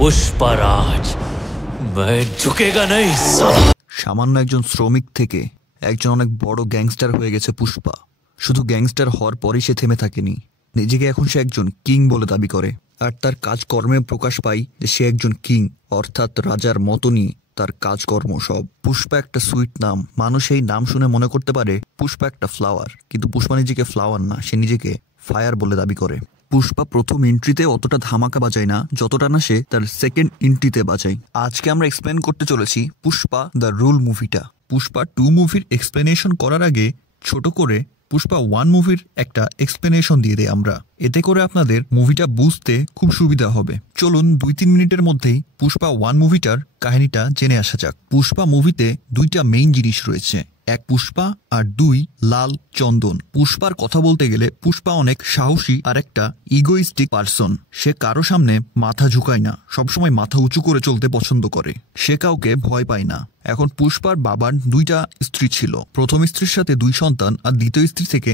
पुष्पराज मैं झुकेगा नहीं साला। সামান্য একজন শ্রমিক থেকে একজন অনেক বড় গ্যাংস্টার হয়ে গেছে পুষ্পা। শুধু গ্যাংস্টার হওয়ার পরই সে থেমে থাকেনি, নিজেকে এখন সে একজন কিং বলে দাবি করে। আর তার কাজকর্মে প্রকাশ পায় যে সে একজন কিং, অর্থাৎ রাজার মতনই তার কাজকর্ম সব। পুষ্পা একটা সুইট নাম, মানুষ এই নাম শুনে মনে করতে পারে পুষ্পা একটা ফ্লাওয়ার, কিন্তু পুষ্পা নিজেকে ফ্লাওয়ার না, সে নিজেকে ফায়ার বলে দাবি করে। পুষ্পা প্রথম এন্ট্রিতে অতটা ধামাকা বাজায় না যতটা না সে তার সেকেন্ড এন্ট্রিতে বাজায়। আজকে আমরা এক্সপ্লেন করতে চলেছি পুষ্পা দ্য রুল মুভিটা। পুষ্পা 2 মুভির এক্সপ্লেনেশন করার আগে ছোট করে পুষ্পা 1 মুভির একটা এক্সপ্লেনেশন দিয়ে দেয় আমরা, এতে করে আপনাদের মুভিটা বুঝতে খুব সুবিধা হবে। চলুন 2-3 মিনিটের মধ্যেই পুষ্পা 1 মুভিটার কাহিনীটা জেনে আসা যাক। পুষ্পা মুভিতে 2টা মেইন জিনিস রয়েছে, 1 পুষ্পা আর 2 লাল চন্দন। পুষ্পার কথা বলতে গেলে পুষ্পা অনেক সাহসী আর একটা ইগোইস্টিক পারসন। সে কারো সামনে মাথা ঝুঁকায় না, সবসময় মাথা উঁচু করে চলতে পছন্দ করে, সে কাউকে ভয় পায় না। এখন পুষ্পার বাবার 2টা স্ত্রী ছিল, প্রথম স্ত্রীর সাথে 2 সন্তান আর দ্বিতীয় স্ত্রী থেকে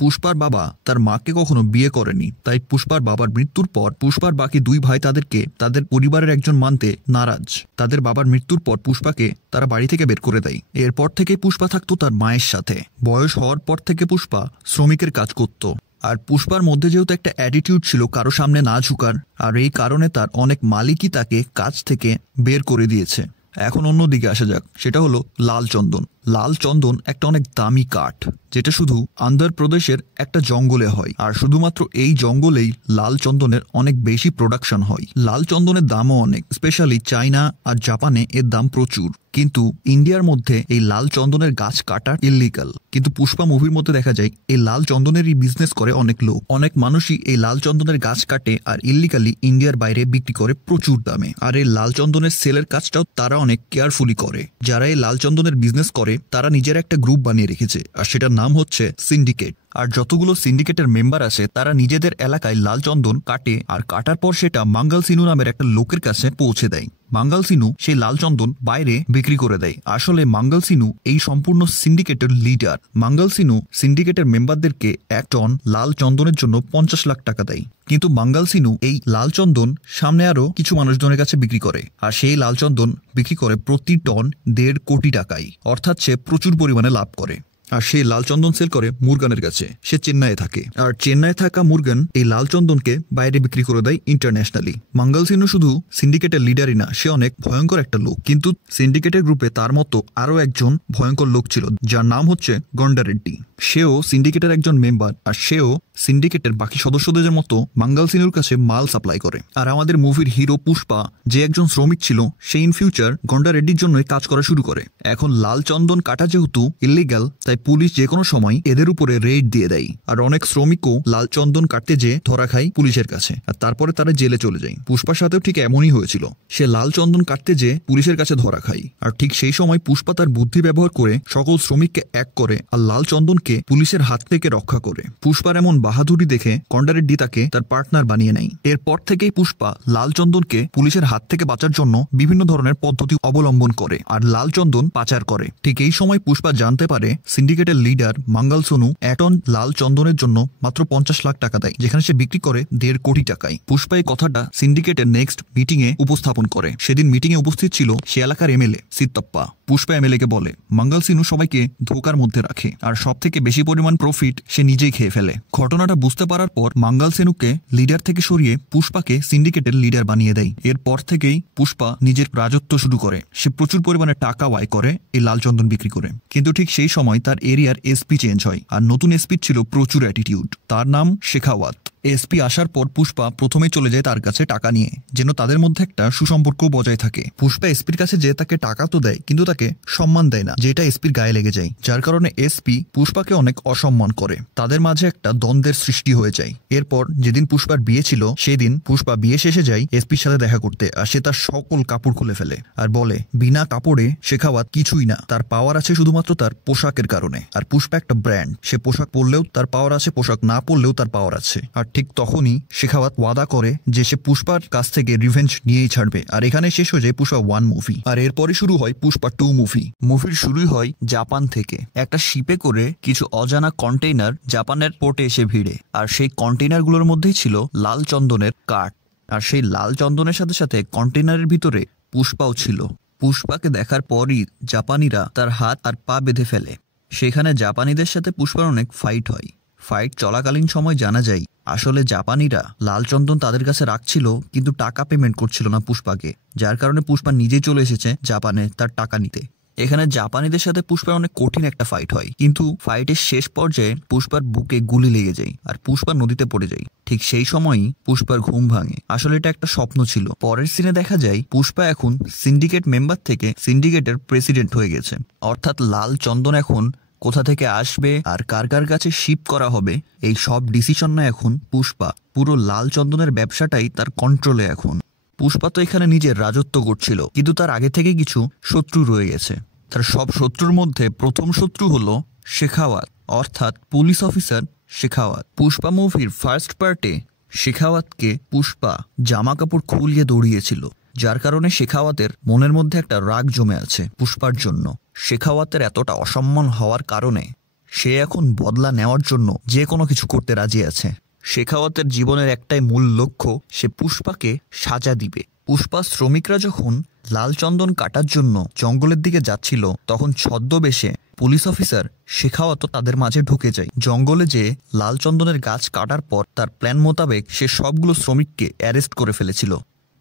পুষ্পার বাবা তার মাকে কখনো বিয়ে করেনি, তাই পুষ্পার বাবার মৃত্যুর পর পুষ্পার বাকি 2 ভাই তাদেরকে তাদের পরিবারের একজন মানতে নারাজ। তাদের বাবার মৃত্যুর পর পুষ্পাকে তারা বাড়ি থেকে বের করে দেয়। এরপর থেকে পুষ্পা থাকতো তার মায়ের সাথে। বয়স হওয়ার পর থেকে পুষ্পা শ্রমিকের কাজ করত। আর পুষ্পার মধ্যে যেহেতু একটা অ্যাটিটিউড ছিল কারো সামনে না ঝুঁকার, আর এই কারণে তার অনেক মালিকই তাকে কাজ থেকে বের করে দিয়েছে। এখন অন্যদিকে আসা যাক, সেটা হলো লাল চন্দন। লাল চন্দন একটা অনেক দামি কাঠ, যেটা শুধু অন্ধ্রপ্রদেশের একটা জঙ্গলে হয়, আর শুধুমাত্র এই জঙ্গলেই লাল চন্দনের অনেক বেশি প্রোডাকশন হয়। লাল চন্দনের দামও অনেক, স্পেশালি চায়না আর জাপানে এর দাম প্রচুর। কিন্তু ইন্ডিয়ার মধ্যে এই লাল চন্দনের গাছ কাটা ইল্লিগাল, কিন্তু পুষ্পা মুভির মধ্যে দেখা যায় এই লাল চন্দনেরই বিজনেস করে অনেক লোক। অনেক মানুষই এই লাল চন্দনের গাছ কাটে আর ইল্লিগালি ইন্ডিয়ার বাইরে বিক্রি করে প্রচুর দামে। আর এই লাল চন্দনের সেলের কাজটাও তারা অনেক কেয়ারফুলি করে। যারা এই লাল চন্দনের বিজনেস করে তারা নিজের একটা গ্রুপ বানিয়ে রেখেছে, আর সেটার নাম হচ্ছে সিন্ডিকেট। আর যতগুলো সিন্ডিকেটের মেম্বার আছে তারা নিজেদের এলাকায় লাল চন্দন কাটে, আর কাটার পর সেটা মাঙ্গাল সিনু নামের একটা লোকের কাছে পৌঁছে দেয়। মাঙ্গাল সিনু সেই লাল চন্দন বাইরে বিক্রি করে দেয়। আসলে মাঙ্গাল সিনু এই সম্পূর্ণ সিন্ডিকেটের লিডার। মাঙ্গাল সিনু সিন্ডিকেটের মেম্বারদেরকে 1 টন লাল চন্দনের জন্য 50 লাখ টাকা দেয়। কিন্তু মাঙ্গাল সিনু এই লাল চন্দন সামনে আরো কিছু মানুষজনের কাছে বিক্রি করে, আর সেই লাল চন্দন বিক্রি করে প্রতি টন 1.5 কোটি টাকায়, অর্থাৎ সে প্রচুর পরিমাণে লাভ করে। আর সেই লাল চন্দন সেল করে মুরগানের কাছে, সে চেন্নাইয়ে থাকে। আর চেন্নাইয়ে থাকা মুরগান এই লাল চন্দনকে বাইরে বিক্রি করে দেয় ইন্টারন্যাশনালি। মাঙ্গাল সিনু শুধু সিন্ডিকেটের লিডারই না, সে অনেক ভয়ঙ্কর একটা লোক। কিন্তু সিন্ডিকেটের গ্রুপে তার মতো আরো একজন ভয়ঙ্কর লোক ছিল, যার নাম হচ্ছে গন্ডা রেড্ডি। সেও সিন্ডিকেটের একজন মেম্বার, আর সেও সিন্ডিকেটের বাকি সদস্যদের মতো মাঙ্গাল সিনুর কাছে মাল সাপ্লাই করে। আর আমাদের মুভির হিরো পুষ্পা, যে একজন শ্রমিক ছিল, সে ইন ফিউচার গন্ডা রেড্ডির জন্যই কাজ করা শুরু করে। এখন লাল চন্দন কাটা যেহেতু ইল্লিগাল, তাই পুলিশ যে কোনো সময় এদের উপরে রেড দিয়ে দেয়। আর অনেক শ্রমিকও লাল চন্দন কাটতে যেয়ে ধরা খায় পুলিশের কাছে, আর তারপরে তারা জেলে চলে যায়। পুষ্পার সাথেও ঠিক এমনই হয়েছিল, সে লাল চন্দন কাটতে যেয়ে পুলিশের কাছে ধরা খায়। আর ঠিক সেই সময় পুষ্পা তার বুদ্ধি ব্যবহার করে সকল শ্রমিককে এক করে আর লাল চন্দনকে পুলিশের হাত থেকে রক্ষা করে। পুষ্পার এমন বাহাদুরি দেখে গন্ডা রেড্ডি তাকে তার পার্টনার বানিয়ে নেয়। এরপর থেকেই পুষ্পা লাল চন্দনকে পুলিশের হাত থেকে বাঁচার জন্য বিভিন্ন ধরনের পদ্ধতি অবলম্বন করে আর লাল চন্দন পাচার করে। ঠিক এই সময় পুষ্পা জানতে পারে সিন্ডিকেটের লিডার মাঙ্গাল সোনু 1 টন লাল চন্দনের জন্য মাত্র 50 লাখ টাকা দেয়, যেখানে সে বিক্রি করে 1.5 কোটি টাকায়। পুষ্পা এই কথাটা সিন্ডিকেটের নেক্সট মিটিং এ উপস্থাপন করে। সেদিন মিটিং এ উপস্থিত ছিল সে এলাকার এমএলএ সিত্তাপ্পা। পুষ্পা এমএলএ কে বলে মাঙ্গাল সিনু সবাইকে ধোকার মধ্যে রাখে, আর সব থেকে বেশি পরিমাণ প্রফিট সে নিজেই খেয়ে ফেলে। ঘটনাটা বুঝতে পারার পর মাঙ্গাল সেনুকে লিডার থেকে সরিয়ে পুষ্পাকে সিন্ডিকেটের লিডার বানিয়ে দেয়। এরপর থেকেই পুষ্পা নিজের রাজত্ব শুরু করে। সে প্রচুর পরিমাণে টাকা আয় করে এই লাল চন্দন বিক্রি করে। কিন্তু ঠিক সেই সময় তার এরিয়ার এসপি চেঞ্জ হয়, আর নতুন এসপি ছিল প্রচুর অ্যাটিটিউড, তার নাম শেখাওয়াত। এসপি আসার পর পুষ্পা প্রথমে চলে যায় তার কাছে টাকা নিয়ে, যেন তাদের মধ্যে একটা সুসম্পর্ক বজায় থাকে। পুষ্পা এসপির কাছে যে তাকে টাকা তো দেয়, কিন্তু তাকে সম্মান দেয় না, যেটা এসপির গায়ে লেগে যায়, যার কারণে এসপি পুষ্পাকে অনেক অসম্মান করে। তাদের মাঝে একটা দ্বন্দ্বের সৃষ্টি হয়ে যায়। এরপর যেদিন পুষ্পার বিয়ে ছিল, সেদিন পুষ্পা বিয়ে শেষে যায় এসপির সাথে দেখা করতে, আর সে তার সকল কাপড় খুলে ফেলে আর বলে বিনা কাপড়ে শেখাওয়াত কিছুই না, তার পাওয়ার আছে শুধুমাত্র তার পোশাকের কারণে। আর পুষ্পা একটা ব্র্যান্ড, সে পোশাক পরলেও তার পাওয়ার আছে, পোশাক না পরলেও তার পাওয়ার আছে। আর ঠিক তখনই শেখাওয়াত ওয়াদা করে যে সে পুষ্পার কাছ থেকে রিভেঞ্জ নিয়েই ছাড়বে। আর এখানে শেষ হয়ে যায় পুষ্পা 1 মুভি। আর এরপরে শুরু হয় পুষ্পা 2 মুভি। মুভির শুরুই হয় জাপান থেকে। একটা শিপে করে কিছু অজানা কন্টেইনার জাপানের পোর্টে এসে ভিড়ে, আর সেই কন্টেইনার গুলোর মধ্যেই ছিল লাল চন্দনের কাঠ। আর সেই লাল চন্দনের সাথে সাথে কন্টেনারের ভিতরে পুষ্পাও ছিল। পুষ্পাকে দেখার পরই জাপানিরা তার হাত আর পা বেঁধে ফেলে। সেখানে জাপানিদের সাথে পুষ্পার অনেক ফাইট হয়। ফাইট চলাকালীন সময় জানা যায় আসলে জাপানিরা লাল চন্দন তাদের কাছে রাখছিল, কিন্তু টাকা পেমেন্ট করছিল না পুষ্পাকে, যার কারণে পুষ্পা নিজেই চলে এসেছে জাপানে তার টাকা নিতে। এখানে জাপানিদের সাথে পুষ্পার অনেক কঠিন একটা ফাইট হয়, কিন্তু ফাইটের শেষ পর্যায়ে পুষ্পার বুকে গুলি লেগে যায় আর পুষ্পা নদীতে পড়ে যায়। ঠিক সেই সময়ই পুষ্পার ঘুম ভাঙে। আসলে এটা একটা স্বপ্ন ছিল। পরের সিনে দেখা যায় পুষ্পা এখন সিন্ডিকেট মেম্বার থেকে সিন্ডিকেটের প্রেসিডেন্ট হয়ে গেছে। অর্থাৎ লাল চন্দন এখন কোথা থেকে আসবে আর কার কার কাছে শিপ করা হবে, এই সব ডিসিশন না এখন পুষ্পা। পুরো লাল চন্দনের ব্যবসাটাই তার কন্ট্রোলে এখন। পুষ্পা তো এখানে নিজের রাজত্ব করছিল, কিন্তু তার আগে থেকে কিছু শত্রু রয়ে গেছে। তার সব শত্রুর মধ্যে প্রথম শত্রু হলো শেখাওয়াত, অর্থাৎ পুলিশ অফিসার শেখাওয়াত। পুষ্পা মুভির ফার্স্ট পার্টে শেখাওয়াতকে পুষ্পা জামা কাপড় খুলিয়ে দৌড়িয়েছিল, যার কারণে শেখাওয়াতের মনের মধ্যে একটা রাগ জমে আছে পুষ্পার জন্য। শেখাওয়াতের এতটা অসম্মান হওয়ার কারণে সে এখন বদলা নেওয়ার জন্য যে কোনো কিছু করতে রাজি আছে। শেখাওয়াতের জীবনের একটাই মূল লক্ষ্য, সে পুষ্পাকে সাজা দিবে। পুষ্পা শ্রমিকরা যখন লাল চন্দন কাটার জন্য জঙ্গলের দিকে যাচ্ছিল, তখন ছদ্মবেশে পুলিশ অফিসার শেখাওয়াতও তাদের মাঝে ঢুকে যায়। জঙ্গলে যে লাল চন্দনের গাছ কাটার পর তার প্ল্যান মোতাবেক সে সবগুলো শ্রমিককে অ্যারেস্ট করে ফেলেছিল।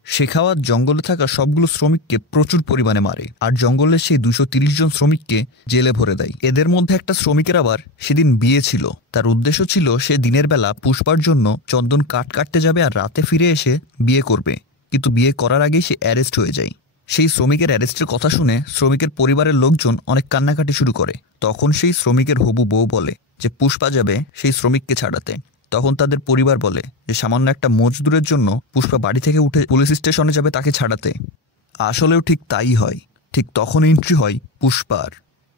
শেখাওয়াত জঙ্গলে থাকা সবগুলো শ্রমিককে প্রচুর পরিমাণে মারে আর জঙ্গলের সেই 230 জন শ্রমিককে জেলে ভরে দেয়। এদের মধ্যে একটা শ্রমিকের আবার সেদিন বিয়ে ছিল। তার উদ্দেশ্য ছিল সে দিনের বেলা পুষ্পার জন্য চন্দন কাটতে যাবে আর রাতে ফিরে এসে বিয়ে করবে, কিন্তু বিয়ে করার আগেই সে অ্যারেস্ট হয়ে যায়। সেই শ্রমিকের অ্যারেস্টের কথা শুনে শ্রমিকের পরিবারের লোকজন অনেক কান্নাকাটি শুরু করে। তখন সেই শ্রমিকের হবু বউ বলে যে পুষ্পা যাবে সেই শ্রমিককে ছাড়াতে। তখন তাদের পরিবার বলে যে সামান্য একটা মজদুরের জন্য পুষ্পা বাড়ি থেকে উঠে পুলিশ স্টেশনে যাবে তাকে ছাড়াতে। আসলেও ঠিক তাই হয়। ঠিক তখন এন্ট্রি হয় পুষ্পার।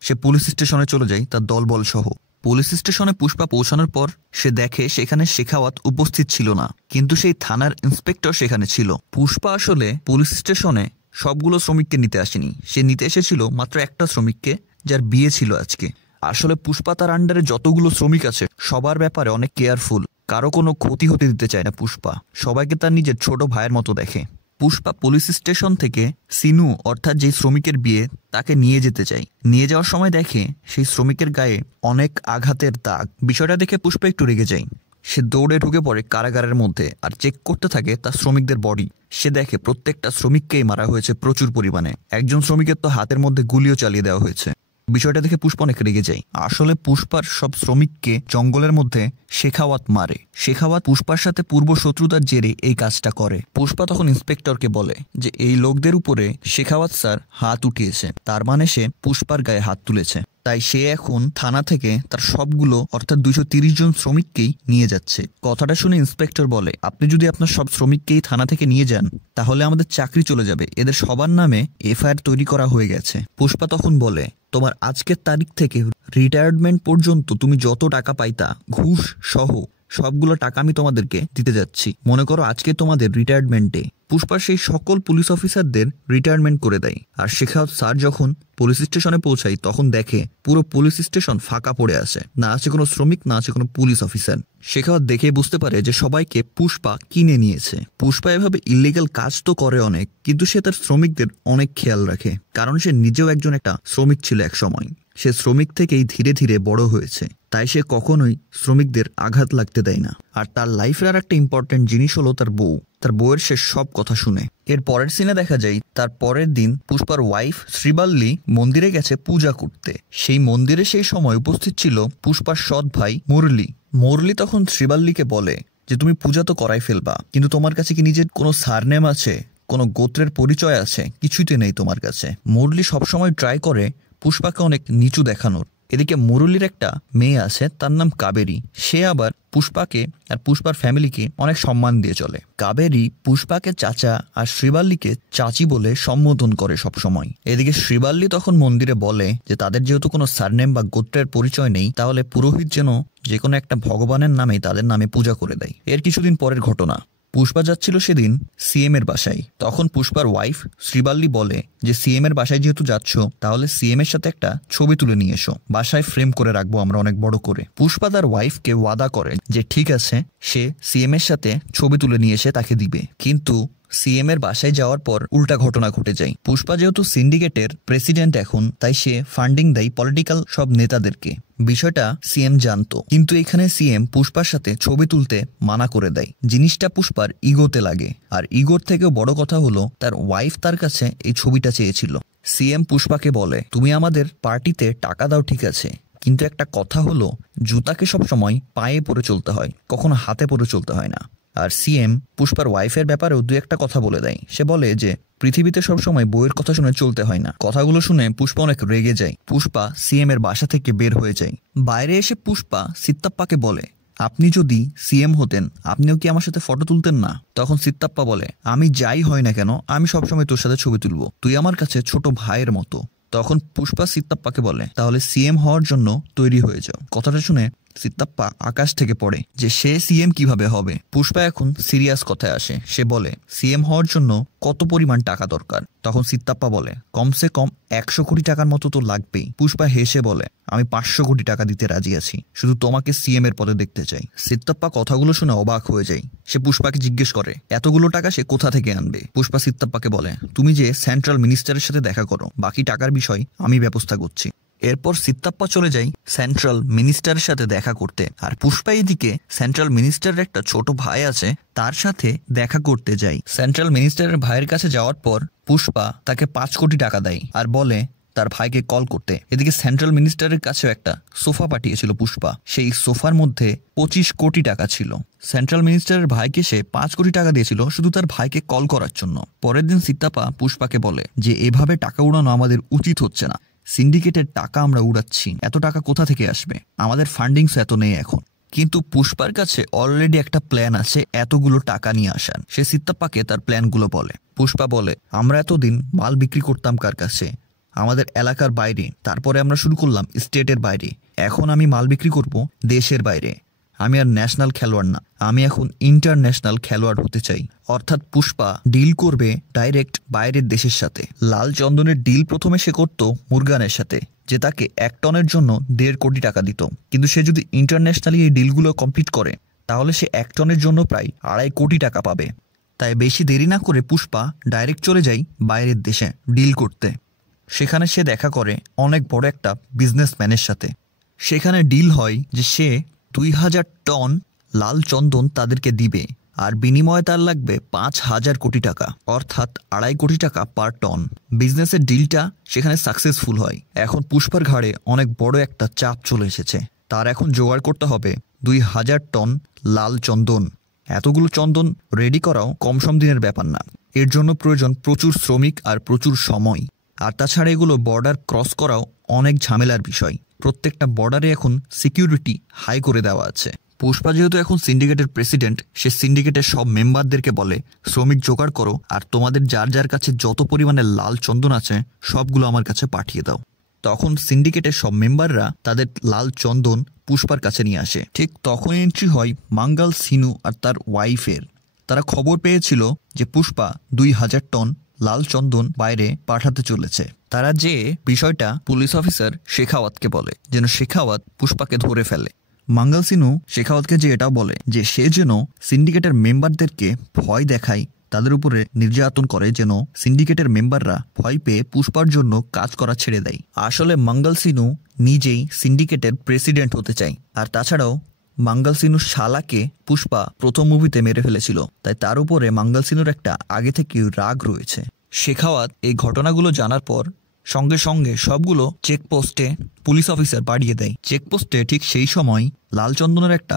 সে পুলিশ স্টেশনে চলে যায় তার দলবল সহ। পুলিশ স্টেশনে পুষ্পা পৌঁছানোর পর সে দেখে সেখানে শেখাওয়াত উপস্থিত ছিল না, কিন্তু সেই থানার ইন্সপেক্টর সেখানে ছিল। পুষ্পা আসলে পুলিশ স্টেশনে সবগুলো শ্রমিককে নিতে আসেনি, সে নিতে এসেছিল মাত্র একটা শ্রমিককে, যার বিয়ে ছিল আজকে। আসলে পুষ্পা তার আন্ডারে যতগুলো শ্রমিক আছে সবার ব্যাপারে অনেক কেয়ারফুল, কারো কোনো ক্ষতি হতে দিতে চায় না পুষ্পা। সবাইকে তার নিজের ছোট ভাইয়ের মতো দেখে। পুষ্পা পুলিশ স্টেশন থেকে সিনু অর্থাৎ যেই শ্রমিকের বিয়ে তাকে নিয়ে যেতে চায়। নিয়ে যাওয়ার সময় দেখে সেই শ্রমিকের গায়ে অনেক আঘাতের দাগ। বিষয়টা দেখে পুষ্পা একটু রেগে যায়। সে দৌড়ে ঢুকে পড়ে কারাগারের মধ্যে আর চেক করতে থাকে তার শ্রমিকদের বডি। সে দেখে প্রত্যেকটা শ্রমিককেই মারা হয়েছে প্রচুর পরিমাণে। একজন শ্রমিকের তো হাতের মধ্যে গুলিও চালিয়ে দেওয়া হয়েছে। বিষয়টা দেখে পুষ্পা অনেক রেগে যায়। আসলে পুষ্পার সব শ্রমিককে জঙ্গলের মধ্যে শেখাওয়াত মারে। শেখাওয়াত পুষ্পার সাথে পূর্ব শত্রুতার জেরে এই কাজটা করে। পুষ্পা তখন ইন্সপেক্টরকে বলে যে এই লোকদের উপরে শেখাওয়াত স্যার হাত উঠিয়েছে, তার মানে সে পুষ্পার গায়ে হাত তুলেছে। তাই সে এখন থানা থেকে তার সবগুলো অর্থাৎ 230 জন শ্রমিককেই নিয়ে যাচ্ছে। কথাটা শুনে ইন্সপেক্টর বলে আপনি যদি আপনার সব শ্রমিককেই থানা থেকে নিয়ে যান তাহলে আমাদের চাকরি চলে যাবে, এদের সবার নামে এফআইআর তৈরি করা হয়ে গেছে। পুষ্পা তখন বলে তোমার আজকের তারিখ থেকে রিটায়ারমেন্ট পর্যন্ত তুমি যত টাকা পাইতা ঘুষ সহ সবগুলো টাকা আমি তোমাদেরকে দিতে যাচ্ছি। মনে করো আজকে তোমাদের রিটায়ারমেন্ট ডে। পুষ্পা সেই সকল পুলিশ অফিসারদের রিটায়ারমেন্ট করে দেয়। আর শেখাওয়াত স্যার যখন পুলিশ স্টেশনে পৌঁছায় তখন দেখে পুরো পুলিশ স্টেশন ফাঁকা পড়ে আছে, না আছে কোনো শ্রমিক, না আছে কোনো পুলিশ অফিসার। শেখাওয়াত দেখে বুঝতে পারে যে সবাইকে পুষ্পা কিনে নিয়েছে। পুষ্পা এভাবে ইলিগাল কাজ তো করে অনেক, কিন্তু সে তার শ্রমিকদের অনেক খেয়াল রাখে, কারণ সে নিজেও একজন একটা শ্রমিক ছিল এক সময়। সে শ্রমিক থেকেই ধীরে ধীরে বড় হয়েছে, তাই সে কখনোই শ্রমিকদের আঘাত লাগতে দেয় না। আর তার লাইফের আর একটা ইম্পর্টেন্ট জিনিস হলো তার বউ। তার বউয়ের সে সব কথা শুনে। এর পরের সিনে দেখা যায় তার পরের দিন পুষ্পার ওয়াইফ শ্রীবাল্লি মন্দিরে গেছে পূজা করতে। সেই মন্দিরে সেই সময় উপস্থিত ছিল পুষ্পার সৎ ভাই মুরলি। মুরলি তখন শ্রীবাল্লিকে বলে যে তুমি পূজা তো করাই ফেলবা, কিন্তু তোমার কাছে কি নিজের কোনো সারনেম আছে, কোনো গোত্রের পরিচয় আছে? কিছুই তো নেই তোমার কাছে। মুরলি সবসময় ট্রাই করে পুষ্পাকে অনেক নিচু দেখানোর। এদিকে মুরলির একটা মেয়ে আছে, তার নাম কাবেরী। সে আবার পুষ্পাকে আর পুষ্পার ফ্যামিলিকে অনেক সম্মান দিয়ে চলে। কাবেরী পুষ্পাকে চাচা আর শ্রীবাল্লিকে চাচি বলে সম্বোধন করে সব সময়। এদিকে শ্রীবাল্লি তখন মন্দিরে বলে যে তাদের যেহেতু কোনো সারনেম বা গোত্রের পরিচয় নেই, তাহলে পুরোহিত যেন যে কোনো একটা ভগবানের নামেই তাদের নামে পূজা করে দেয়। এর কিছুদিন পরের ঘটনা। পুষ্পা যাচ্ছিল সেদিন সিএম এর বাসায়। তখন পুষ্পার ওয়াইফ শ্রীবাল্লি বলে যে সিএম এর বাসায় যেহেতু যাচ্ছ তাহলে সিএম এর সাথে একটা ছবি তুলে নিয়ে এসো, বাসায় ফ্রেম করে রাখবো আমরা অনেক বড় করে। পুষ্পা তার ওয়াইফকে ওয়াদা করে যে ঠিক আছে, সে সিএম এর সাথে ছবি তুলে নিয়ে এসে তাকে দিবে। কিন্তু সিএম এর বাসায় যাওয়ার পর উল্টা ঘটনা ঘটে যায়। পুষ্পা যেহেতু সিন্ডিকেটের প্রেসিডেন্ট এখন, তাই সে ফান্ডিং দেয় পলিটিক্যাল সব নেতাদেরকে। বিষয়টা সিএম জানতো, কিন্তু এখানে সিএম পুষ্পার সাথে ছবি তুলতে মানা করে দেয়। জিনিসটা পুষ্পার ইগোতে লাগে, আর ইগোর থেকেও বড় কথা হলো তার ওয়াইফ তার কাছে এই ছবিটা চেয়েছিল। সিএম পুষ্পাকে বলে, তুমি আমাদের পার্টিতে টাকা দাও ঠিক আছে, কিন্তু একটা কথা হলো জুতাকে সবসময় পায়ে পরে চলতে হয়, কখনো হাতে পরে চলতে হয় না। আর সিএম পুষ্পার ওয়াইফের ব্যাপারেও দু একটা কথা বলে দেয়। সে বলে যে পৃথিবীতে সবসময় বউয়ের কথা শুনে চলতে হয় না। কথাগুলো শুনে পুষ্পা অনেক রেগে যায়। পুষ্পা সিএম এর বাসা থেকে বের হয়ে যায়। বাইরে এসে পুষ্পা সিত্তাপ্পাকে বলে, আপনি যদি সিএম হতেন আপনিও কি আমার সাথে ফটো তুলতেন না? তখন সিত্তাপ্পা বলে, আমি যাই হয় না কেন আমি সবসময় তোর সাথে ছবি তুলবো, তুই আমার কাছে ছোট ভাইয়ের মতো। তখন পুষ্পা সিত্তাপ্পাকে বলে, তাহলে সিএম হওয়ার জন্য তৈরি হয়ে যাও। কথাটা শুনে সিত্তাপ্পা আকাশ থেকে পড়ে যে সে সিএম কিভাবে হবে। পুষ্পা এখন সিরিয়াস কথায় আসে। সে বলে, সিএম হওয়ার জন্য কত পরিমাণ টাকা দরকার? তখন সিত্তাপ্পা বলে, কমসে কম 100 কোটি টাকার মতো তো লাগবেই। পুষ্পা হেসে বলে, আমি 500 কোটি টাকা দিতে রাজি আছি, শুধু তোমাকে সিএম এর পদে দেখতে চাই। সিত্তাপ্পা কথাগুলো শুনে অবাক হয়ে যায়। সে পুষ্পাকে জিজ্ঞেস করে এতগুলো টাকা সে কোথা থেকে আনবে। পুষ্পা সিত্তাপ্পাকে বলে, তুমি যে সেন্ট্রাল মিনিস্টারের সাথে দেখা করো, বাকি টাকার বিষয় আমি ব্যবস্থা করছি। এরপর সিত্তাপ্পা চলে যায় সেন্ট্রাল মিনিস্টারের সাথে দেখা করতে। আর পুষ্পা এদিকে সেন্ট্রাল মিনিস্টারের একটা ছোট ভাই আছে, তার সাথে দেখা করতে যায়। সেন্ট্রাল মিনিস্টারের ভাইয়ের কাছে যাওয়ার পর পুষ্পা তাকে 5 কোটি টাকা দেয় আর বলে তার ভাইকে কল করতে। এদিকে সেন্ট্রাল মিনিস্টারের কাছেও একটা সোফা পাঠিয়েছিল পুষ্পা। সেই সোফার মধ্যে 25 কোটি টাকা ছিল। সেন্ট্রাল মিনিস্টারের ভাইকে সে 5 কোটি টাকা দিয়েছিল শুধু তার ভাইকে কল করার জন্য। পরের দিন সিত্তাপ্পা পুষ্পাকে বলে যে এভাবে টাকা উড়ানো আমাদের উচিত হচ্ছে না, সিন্ডিকেটের টাকা আমরা উড়াচ্ছি, এত টাকা কোথা থেকে আসবে? আমাদের ফান্ডিংস এত নেই এখন। কিন্তু পুষ্পার কাছে অলরেডি একটা প্ল্যান আছে এতগুলো টাকা নিয়ে আসার। সে সিত্তাপ্পাকে তার প্ল্যানগুলো বলে। পুষ্পা বলে, আমরা এতদিন মাল বিক্রি করতাম কার কাছে? আমাদের এলাকার বাইরে, তারপরে আমরা শুরু করলাম স্টেটের বাইরে, এখন আমি মাল বিক্রি করব দেশের বাইরে। আমি আর ন্যাশনাল খেলোয়াড় না, আমি এখন ইন্টারন্যাশনাল খেলোয়াড় হতে চাই। অর্থাৎ পুষ্পা ডিল করবে ডাইরেক্ট বাইরের দেশের সাথে। লাল চন্দনের ডিল প্রথমে সে করত মুরগানের সাথে, যে তাকে 1 টনের জন্য 1.5 কোটি টাকা দিত। কিন্তু সে যদি ইন্টারন্যাশনালি এই ডিলগুলো কমপ্লিট করে তাহলে সে 1 টনের জন্য প্রায় 2.5 কোটি টাকা পাবে। তাই বেশি দেরি না করে পুষ্পা ডাইরেক্ট চলে যায় বাইরের দেশে ডিল করতে। সেখানে সে দেখা করে অনেক বড় একটা বিজনেসম্যানের সাথে। সেখানে ডিল হয় যে সে 2000 টন লাল চন্দন তাদেরকে দিবে, আর বিনিময়ে তার লাগবে 5000 কোটি টাকা, অর্থাৎ 2.5 কোটি টাকা পার টন। বিজনেসের ডিলটা সেখানে সাকসেসফুল হয়। এখন পুষ্পার ঘাড়ে অনেক বড় একটা চাপ চলে এসেছে। তার এখন জোগাড় করতে হবে 2000 টন লাল চন্দন। এতগুলো চন্দন রেডি করাও কম সম দিনের ব্যাপার না। এর জন্য প্রয়োজন প্রচুর শ্রমিক আর প্রচুর সময়। আর তাছাড়া এগুলো বর্ডার ক্রস করাও অনেক ঝামেলার বিষয়। প্রত্যেকটা বর্ডারে এখন সিকিউরিটি হাই করে দেওয়া আছে। পুষ্পা যেহেতু এখন সিন্ডিকেটের প্রেসিডেন্ট, সে সিন্ডিকেটের সব মেম্বারদেরকে বলে শ্রমিক জোগাড় করো, আর তোমাদের যার যার কাছে যত পরিমাণে লাল চন্দন আছে সবগুলো আমার কাছে পাঠিয়ে দাও। তখন সিন্ডিকেটের সব মেম্বাররা তাদের লাল চন্দন পুষ্পার কাছে নিয়ে আসে। ঠিক তখন এন্ট্রি হয় মাঙ্গাল সিনু আর তার ওয়াইফের। তারা খবর পেয়েছিল যে পুষ্পা 2000 টন লাল চন্দন বাইরে পাঠাতে চলেছে। তারা যে বিষয়টা পুলিশ অফিসার শেখাওয়াতকে বলে, যেন শেখাওয়াত পুষ্পাকে ধরে ফেলে। মাঙ্গাল সিনু শেখাওয়াতকে যে এটাও বলে যে সে যেন সিন্ডিকেটের মেম্বারদেরকে ভয় দেখায়, তাদের উপরে নির্যাতন করে, যেন সিন্ডিকেটের মেম্বাররা ভয় পেয়ে পুষ্পার জন্য কাজ করা ছেড়ে দেয়। আসলে মাঙ্গাল সিনু নিজেই সিন্ডিকেটের প্রেসিডেন্ট হতে চায়। আর তাছাড়াও মাঙ্গাল সিনুর শালাকে পুষ্পা প্রথম মুভিতে মেরে ফেলেছিল, তাই তার উপরে মাঙ্গাল সিনুর একটা আগে থেকে রাগ রয়েছে। শেখাওয়াত এই ঘটনাগুলো জানার পর সঙ্গে সঙ্গে সবগুলো চেকপোস্টে পুলিশ অফিসার পাঠিয়ে দেয়। চেকপোস্টে ঠিক সেই সময় লালচন্দনের একটা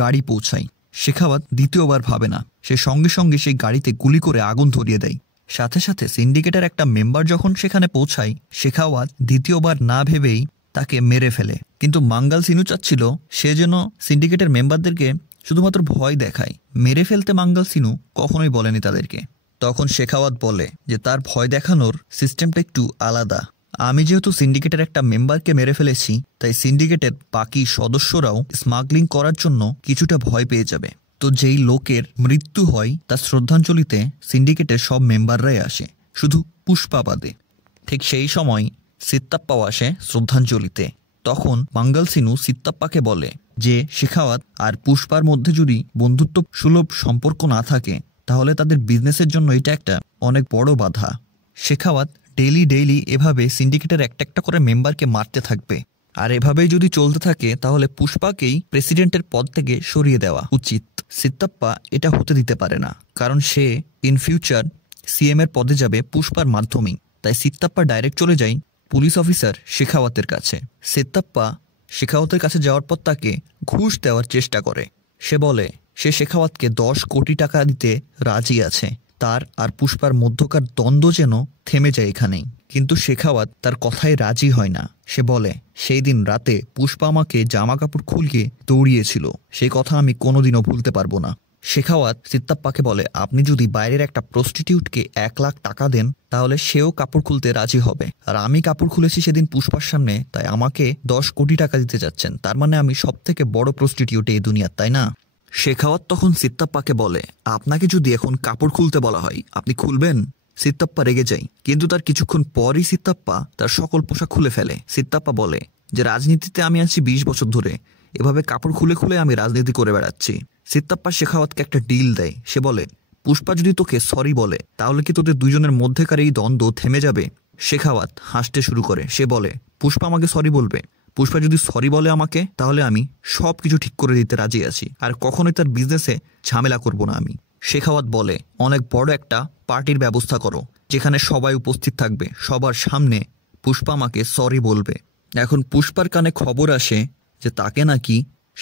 গাড়ি পৌঁছায়। শেখাওয়াত দ্বিতীয়বার ভাবে না, সে সঙ্গে সঙ্গে সেই গাড়িতে গুলি করে আগুন ধরিয়ে দেয়। সাথে সাথে সিন্ডিকেটের একটা মেম্বার যখন সেখানে পৌঁছায়, শেখাওয়াত দ্বিতীয়বার না ভেবেই তাকে মেরে ফেলে। কিন্তু মাঙ্গাল সিনু চাচ্ছিল সে যেন সিন্ডিকেটের মেম্বারদেরকে শুধুমাত্র ভয় দেখায়, মেরে ফেলতে মাঙ্গাল সিনু কখনোই বলেনি তাদেরকে। তখন শেখাওয়াত বলে যে তার ভয় দেখানোর সিস্টেমটা একটু আলাদা। আমি যেহেতু সিন্ডিকেটের একটা মেম্বারকে মেরে ফেলেছি, তাই সিন্ডিকেটের বাকি সদস্যরাও স্মাগলিং করার জন্য কিছুটা ভয় পেয়ে যাবে। তো যেই লোকের মৃত্যু হয় তার শ্রদ্ধাঞ্জলিতে সিন্ডিকেটের সব মেম্বাররাই আসে, শুধু পুষ্পা বাদে। ঠিক সেই সময় সিত্তাপ্পাও আসে শ্রদ্ধাঞ্জলিতে। তখন মাঙ্গল সিনু সিত্তাপ্পাকে বলে যে শেখাওয়াত আর পুষ্পার মধ্যে যদি বন্ধুত্ব সুলভ সম্পর্ক না থাকে তাহলে তাদের বিজনেসের জন্য এটা একটা অনেক বড় বাধা। শেখাওয়াত ডেইলি এভাবে সিন্ডিকেটের একটা একটা করে মেম্বারকে মারতে থাকবে, আর এভাবেই যদি চলতে থাকে তাহলে পুষ্পাকেই প্রেসিডেন্টের পদ থেকে সরিয়ে দেওয়া উচিত। সিত্তাপ্পা এটা হতে দিতে পারে না, কারণ সে ইন ফিউচার সিএম এর পদে যাবে পুষ্পার মাধ্যমেই। তাই সিত্তাপ্পা ডাইরেক্ট চলে যায় পুলিশ অফিসার শেখাওয়াতের কাছে। সিত্তাপ্পা শেখাওয়াতের কাছে যাওয়ার পর তাকে ঘুষ দেওয়ার চেষ্টা করে। সে বলে সে শেখাওয়াতকে 10 কোটি টাকা দিতে রাজি আছে, তার আর পুষ্পার মধ্যকার দ্বন্দ্ব যেন থেমে যায় এখানেই। কিন্তু শেখাওয়াত তার কথায় রাজি হয় না। সে বলে সেই দিন রাতে পুষ্পা আমাকে জামা কাপড় খুলিয়ে দৌড়িয়েছিল, সেই কথা আমি কোনোদিনও ভুলতে পারবো না। শেখাওয়াত সিত্তাপ্পাকে বলে আপনি যদি বাইরের একটা প্রস্টিটিউটকে 1 লাখ টাকা দেন তাহলে সেও কাপড় খুলতে রাজি হবে, আর আমি কাপড় খুলেছি সেদিন পুষ্পার সামনে, তাই আমাকে 10 কোটি টাকা দিতে যাচ্ছেন, তার মানে আমি সব থেকে বড় প্রস্টিটিউট এই দুনিয়ার, তাই না? শেখাওয়াত তখন সিত্তাপ্পাকে বলে আপনাকে যদি এখন কাপড় খুলতে বলা হয় আপনি খুলবেন? সিত্তাপ্পা রেগে যায়, কিন্তু তার কিছুক্ষণ পরই সিত্তাপ্পা তার সকল পোশাক খুলে ফেলে। সিত্তাপ্পা বলে যে রাজনীতিতে আমি আছি 20 বছর ধরে, এভাবে কাপড় খুলে খুলে আমি রাজনীতি করে বেড়াচ্ছি। সিত্তাপ্পা শেখাওয়াতকে একটা ডিল দেয়। সে বলে পুষ্পা যদি তোকে সরি বলে তাহলে কি তোদের দুজনের মধ্যেকার এই দ্বন্দ্ব থেমে যাবে? শেখাওয়াত হাসতে শুরু করে। সে বলে পুষ্পা আমাকে সরি বলবে, পুষ্পা যদি সরি বলে আমাকে তাহলে আমি সব কিছু ঠিক করে দিতে রাজি আছি, আর কখনোই তার বিজনেসে ঝামেলা করব না আমি। শেখাওয়াত বলে অনেক বড় একটা পার্টির ব্যবস্থা করো যেখানে সবাই উপস্থিত থাকবে, সবার সামনে পুষ্পা আমাকে সরি বলবে। এখন পুষ্পার কানে খবর আসে যে তাকে নাকি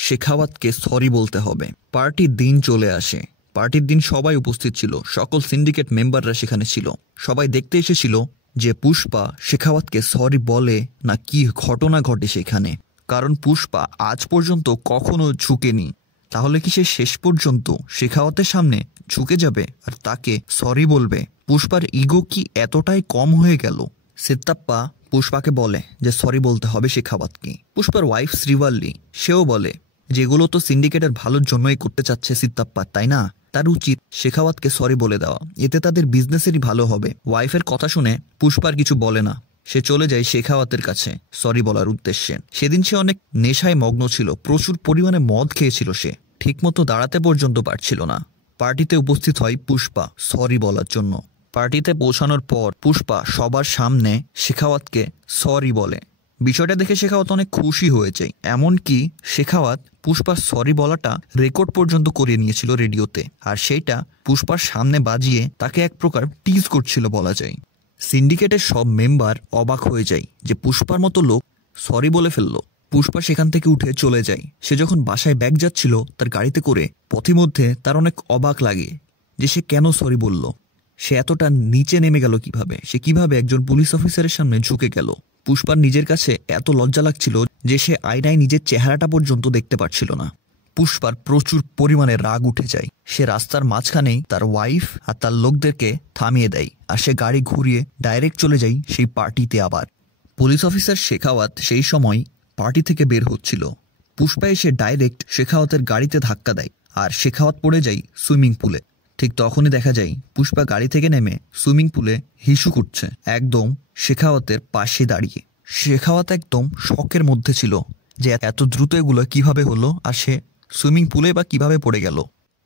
শেখাওয়াতকে সরি বলতে হবে। পার্টির দিন চলে আসে। পার্টির দিন সবাই উপস্থিত ছিল, সকল সিন্ডিকেট মেম্বাররা সেখানে ছিল। সবাই দেখতে এসেছিল যে পুষ্পা শেখাওয়াতকে সরি বলে না কি ঘটনা ঘটে সেখানে, কারণ পুষ্পা আজ পর্যন্ত কখনো ঝুঁকেনি। তাহলে কি সে শেষ পর্যন্ত শেখাওয়াতের সামনে ঝুঁকে যাবে আর তাকে সরি বলবে? পুষ্পার ইগো কি এতটাই কম হয়ে গেল? সিত্তাপ্পা পুষ্পাকে বলে যে সরি বলতে হবে শেখাওয়াতকে। পুষ্পার ওয়াইফ শ্রীবল্লী সেও বলে যেগুলো তো সিন্ডিকেটের ভালোর জন্যই করতে চাচ্ছে সিত্তাপ্পা, তাই না? তার উচিত শেখাওয়াতকে সরি বলে দেওয়া, এতে তাদের বিজনেসেরই ভালো হবে। ওয়াইফের কথা শুনে পুষ্পার কিছু বলে না, সে চলে যায় শেখাওয়াতের কাছে সরি বলার উদ্দেশ্যে। সেদিন সে অনেক নেশায় মগ্ন ছিল, প্রচুর পরিমাণে মদ খেয়েছিল, সে ঠিকমতো দাঁড়াতে পর্যন্ত পারছিল না। পার্টিতে উপস্থিত হয় পুষ্পা সরি বলার জন্য। পার্টিতে পৌঁছানোর পর পুষ্পা সবার সামনে শেখাওয়াতকে সরি বলে। বিষয়টা দেখে শেখাওয়াত অনেক খুশি হয়ে যায়। এমনকি শেখাওয়াত পুষ্পার সরি বলাটা রেকর্ড পর্যন্ত করিয়ে নিয়েছিল রেডিওতে, আর সেইটা পুষ্পার সামনে বাজিয়ে তাকে এক প্রকার টিজ করছিল বলা যায়। সিন্ডিকেটের সব মেম্বার অবাক হয়ে যায় যে পুষ্পার মতো লোক সরি বলে ফেললো। পুষ্পা সেখান থেকে উঠে চলে যায়। সে যখন বাসায় ব্যাগ যাচ্ছিল তার গাড়িতে করে, পথিমধ্যে তার অনেক অবাক লাগে যে সে কেন সরি বলল, সে এতটা নিচে নেমে গেল কিভাবে, সে কিভাবে একজন পুলিশ অফিসারের সামনে ঝুঁকে গেল। পুষ্পার নিজের কাছে এত লজ্জা লাগছিল যে সে আয়নায় নিজের চেহারাটা পর্যন্ত দেখতে পারছিল না। পুষ্পার প্রচুর পরিমাণে রাগ উঠে যায়। সে রাস্তার মাঝখানেই তার ওয়াইফ আর তার লোকদেরকে থামিয়ে দেয়, আর সে গাড়ি ঘুরিয়ে ডাইরেক্ট চলে যায় সেই পার্টিতে। আবার পুলিশ অফিসার শেখাওয়াত সেই সময় পার্টি থেকে বের হচ্ছিল। পুষ্পা এসে ডাইরেক্ট শেখাওয়াতের গাড়িতে ধাক্কা দেয়, আর শেখাওয়াত পড়ে যায় সুইমিং পুলে। ঠিক তখনই দেখা যায় পুষ্পা গাড়ি থেকে নেমে সুইমিং পুলে হিসু করছে, একদম শেখাওয়াতের পাশে দাঁড়িয়ে। শেখাওয়াত একদম শকের মধ্যে ছিল যে এত দ্রুত এগুলো কিভাবে হলো, আর সে সুইমিং পুলে বা কিভাবে পড়ে গেল,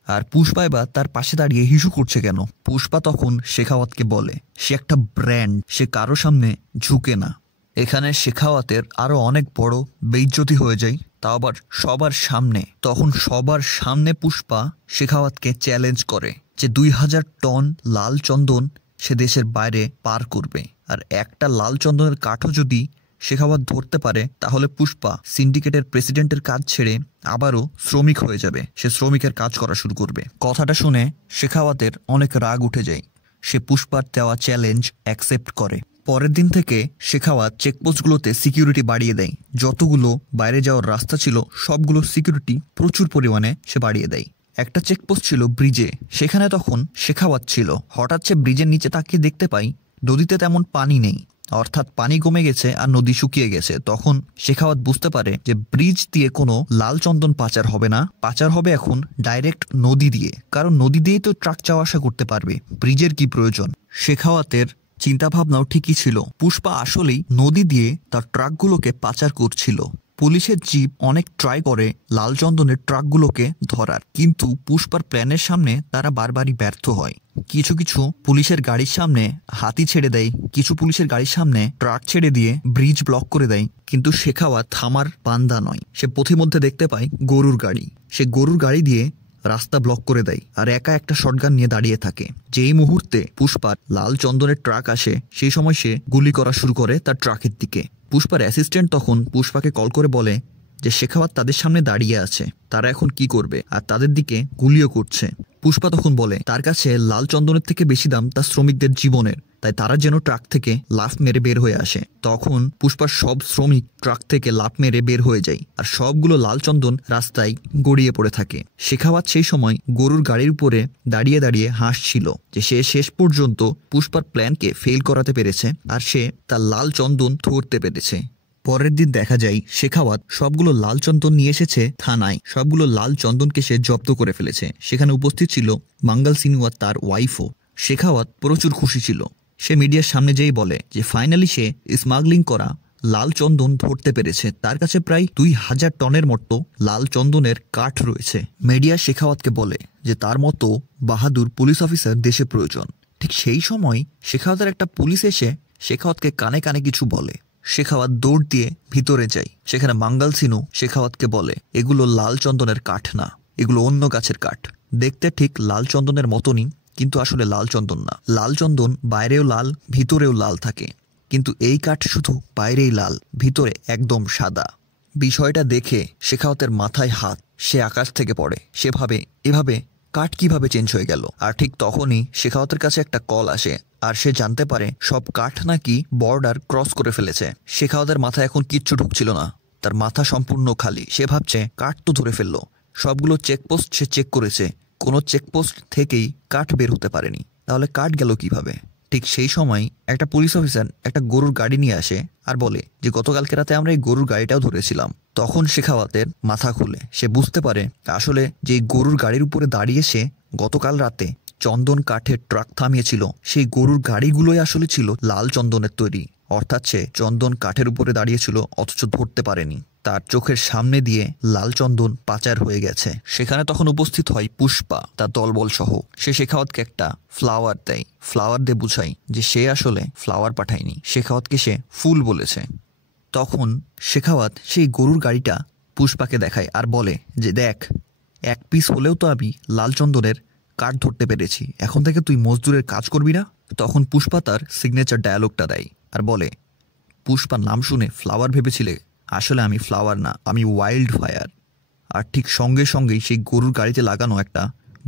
আর পুষ্পা এবার তার পাশে দাঁড়িয়ে হিসু করছে কেন। পুষ্পা তখন শেখাওয়াতকে বলে সে একটা ব্র্যান্ড, সে কারো সামনে ঝুঁকে না। এখানে শেখাওয়াতের আরো অনেক বড় বেইজ্জতি হয়ে যায়, তাও আবার সবার সামনে। তখন সবার সামনে পুষ্পা শেখাওয়াতকে চ্যালেঞ্জ করে যে 2000 টন লাল চন্দন সে দেশের বাইরে পার করবে, আর একটা লাল চন্দনের কাঠও যদি শেখাওয়াত ধরতে পারে তাহলে পুষ্পা সিন্ডিকেটের প্রেসিডেন্টের কাজ ছেড়ে আবারও শ্রমিক হয়ে যাবে, সে শ্রমিকের কাজ করা শুরু করবে। কথাটা শুনে শেখাওয়াতের অনেক রাগ উঠে যায়। সে পুষ্পার দেওয়া চ্যালেঞ্জ অ্যাকসেপ্ট করে। পরের দিন থেকে শেখাওয়াত চেকপোস্টগুলোতে সিকিউরিটি বাড়িয়ে দেয়। যতগুলো বাইরে যাওয়ার রাস্তা ছিল সবগুলো সিকিউরিটি প্রচুর পরিমাণে সে বাড়িয়ে দেয়। একটা চেকপোস্ট ছিল ব্রিজে, সেখানে তখন শেখাওয়াত ছিল। হঠাৎ সে ব্রিজের নিচে তাকিয়ে দেখতে পাই নদীতে তেমন পানি নেই, অর্থাৎ পানি কমে গেছে আর নদী শুকিয়ে গেছে। তখন শেখাওয়াত বুঝতে পারে যে ব্রিজ দিয়ে কোনো লাল চন্দন পাচার হবে না, পাচার হবে এখন ডাইরেক্ট নদী দিয়ে, কারণ নদী দিয়েই তো ট্রাক যাওয়া আসা করতে পারবে, ব্রিজের কি প্রয়োজন। শেখাওয়াতের চিন্তাভাবনাও ঠিকই ছিল, পুষ্পা আসলেই নদী দিয়ে তার ট্রাকগুলোকে পাচার করছিল। পুলিশের জিপ অনেক ট্রাই করে লাল চন্দনের ট্রাকগুলোকে ধরার, কিন্তু পুষ্পার প্ল্যানের সামনে তারা বারবারই ব্যর্থ হয়। কিছু কিছু পুলিশের গাড়ির সামনে হাতি ছেড়ে দেয়, কিছু পুলিশের গাড়ির সামনে ট্রাক ছেড়ে দিয়ে ব্রিজ ব্লক করে দেয়, কিন্তু শেখাওয়াত থামার বান্দা নয়। সে পথিমধ্যে দেখতে পায় গরুর গাড়ি, সে গরুর গাড়ি দিয়ে রাস্তা ব্লক করে দেয় আর একা একটা শটগান নিয়ে দাঁড়িয়ে থাকে। যেই মুহূর্তে পুষ্পার লাল চন্দনের ট্রাক আসে সেই সময় সে গুলি করা শুরু করে তার ট্রাকের দিকে। পুষ্পার অ্যাসিস্ট্যান্ট তখন পুষ্পাকে কল করে বলে যে শেখাওয়াত তাদের সামনে দাঁড়িয়ে আছে, তারা এখন কি করবে, আর তাদের দিকে গুলিও করছে। পুষ্পা তখন বলে তার কাছে লাল চন্দনের থেকে বেশি দাম তার শ্রমিকদের জীবনের, তাই তারা যেন ট্রাক থেকে লাফ মেরে বের হয়ে আসে। তখন পুষ্পার সব শ্রমিক ট্রাক থেকে লাফ মেরে বের হয়ে যায় আর সবগুলো লাল চন্দন রাস্তায় গড়িয়ে পড়ে থাকে। শেখাওয়াত সেই সময় গরুর গাড়ির উপরে দাঁড়িয়ে দাঁড়িয়ে হাসছিল যে সে শেষ পর্যন্ত পুষ্পার প্ল্যানকে ফেল করাতে পেরেছে আর সে তার লাল চন্দন ধরতে পেরেছে। পরের দিন দেখা যায় শেখাওয়াত সবগুলো লাল চন্দন নিয়ে এসেছে থানায়, সবগুলো লাল চন্দনকে সে জব্দ করে ফেলেছে। সেখানে উপস্থিত ছিল মাঙ্গাল সিনহা আর তার ওয়াইফও। শেখাওয়াত প্রচুর খুশি ছিল, সে মিডিয়ার সামনে যেই বলে যে ফাইনালি সে স্মাগলিং করা লাল চন্দন ধরতে পেরেছে, তার কাছে প্রায় 2000 টনের মতো লাল চন্দনের কাঠ রয়েছে। মিডিয়া শেখাওয়াতকে বলে যে তার মতো বাহাদুর পুলিশ অফিসার দেশে প্রয়োজন। ঠিক সেই সময় শেখাওয়াতের একটা পুলিশ এসে শেখাওয়াতকে কানে কানে কিছু বলে। শেখাওয়াত দৌড় দিয়ে ভিতরে যায়, সেখানে মাঙ্গাল সিনু শেখাওয়াতকে বলে এগুলো লাল চন্দনের কাঠ না, এগুলো অন্য গাছের কাঠ, দেখতে ঠিক লাল চন্দনের মতনই কিন্তু আসলে লাল চন্দন না। লাল চন্দন বাইরেও লাল ভিতরেও লাল থাকে, কিন্তু এই কাঠ শুধু বাইরেই লাল, ভিতরে একদম সাদা। বিষয়টা দেখে শেখাওয়াতের মাথায় হাত, সে আকাশ থেকে পড়ে। সে ভাবে এভাবে কাঠ কিভাবে চেঞ্জ হয়ে গেল। আর ঠিক তখনই শেখাওয়াতের কাছে একটা কল আসে আর সে জানতে পারে সব কাঠ নাকি বর্ডার ক্রস করে ফেলেছে। শেখাওয়াতের মাথায় এখন কিচ্ছু ঢুকছিল না, তার মাথা সম্পূর্ণ খালি। সে ভাবছে কাঠ তো ধরে ফেললো, সবগুলো চেকপোস্ট সে চেক করেছে, কোনো চেকপোস্ট থেকেই কাঠ বের হতে পারেনি, তাহলে কাঠ গেল কিভাবে। ঠিক সেই সময় একটা পুলিশ অফিসার একটা গরুর গাড়ি নিয়ে আসে আর বলে যে গতকালকে রাতে আমরা এই গরুর গাড়িটাও ধরেছিলাম। তখন শেখাওয়াতের মাথা খুলে, সে বুঝতে পারে আসলে যে গরুর গাড়ির উপরে দাঁড়িয়ে সে গতকাল রাতে চন্দন কাঠের ট্রাক থামিয়েছিল, সেই গরুর গাড়িগুলোই আসলে ছিল লাল চন্দনের তৈরি। অর্থাৎ সে চন্দন কাঠের উপরে দাঁড়িয়েছিল অথচ ধরতে পারেনি, তার চোখের সামনে দিয়ে লাল চন্দন পাচার হয়ে গেছে। সেখানে তখন উপস্থিত হয় পুষ্পা তার দলবল সহ। সে শেখাওয়াতকে একটা ফ্লাওয়ার দেয়, ফ্লাওয়ার দিয়ে বুঝায় যে সে আসলে ফ্লাওয়ার পাঠায়নি, শেখাওয়াতকে সে ফুল বলেছে। তখন শেখাওয়াত সেই গরুর গাড়িটা পুষ্পাকে দেখায় আর বলে যে দেখ, এক পিস হলেও তো আমি লাল চন্দনের কাঠ ধরতে পেরেছি, এখন থেকে তুই মজদুরের কাজ করবি না। তখন পুষ্পা তার সিগনেচার ডায়ালগটা দেয় আর বলে পুষ্পার নাম শুনে ফ্লাওয়ার ভেবেছিলে, আসলে আমি ফ্লাওয়ার না, আমি ওয়াইল্ড ফায়ার। আর ঠিক সঙ্গে সঙ্গেই সেই গরুর গাড়িতে লাগানো একটা